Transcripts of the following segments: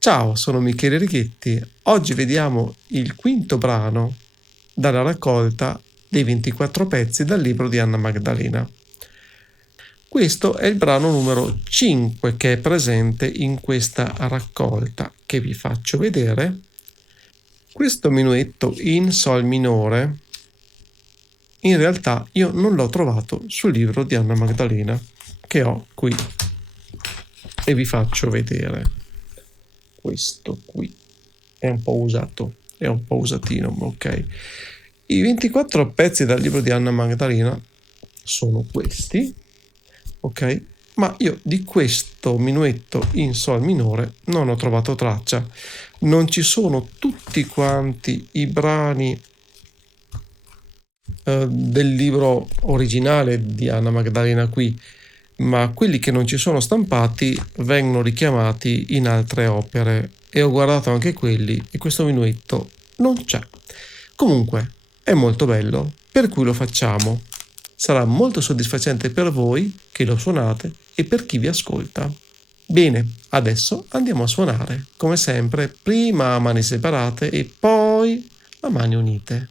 Ciao, sono Michele Righetti. Oggi vediamo il quinto brano dalla raccolta dei 24 pezzi dal libro di Anna Magdalena. Questo è il brano numero 5 che è presente in questa raccolta che vi faccio vedere. Questo minuetto in sol minore in realtà io non l'ho trovato sul libro di Anna Magdalena che ho qui e vi faccio vedere. Questo qui è un po' usato, è un po' usatino, ok. I 24 pezzi dal libro di Anna Magdalena sono questi, ok, ma io di questo minuetto in sol minore non ho trovato traccia. Non ci sono tutti quanti i brani del libro originale di Anna Magdalena qui, ma quelli che non ci sono stampati vengono richiamati in altre opere e ho guardato anche quelli e questo minuetto non c'è. Comunque è molto bello, per cui lo facciamo. Sarà molto soddisfacente per voi che lo suonate e per chi vi ascolta. Bene, adesso andiamo a suonare, come sempre, prima a mani separate e poi a mani unite.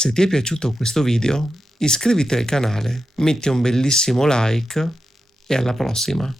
Se ti è piaciuto questo video, iscriviti al canale, metti un bellissimo like e alla prossima!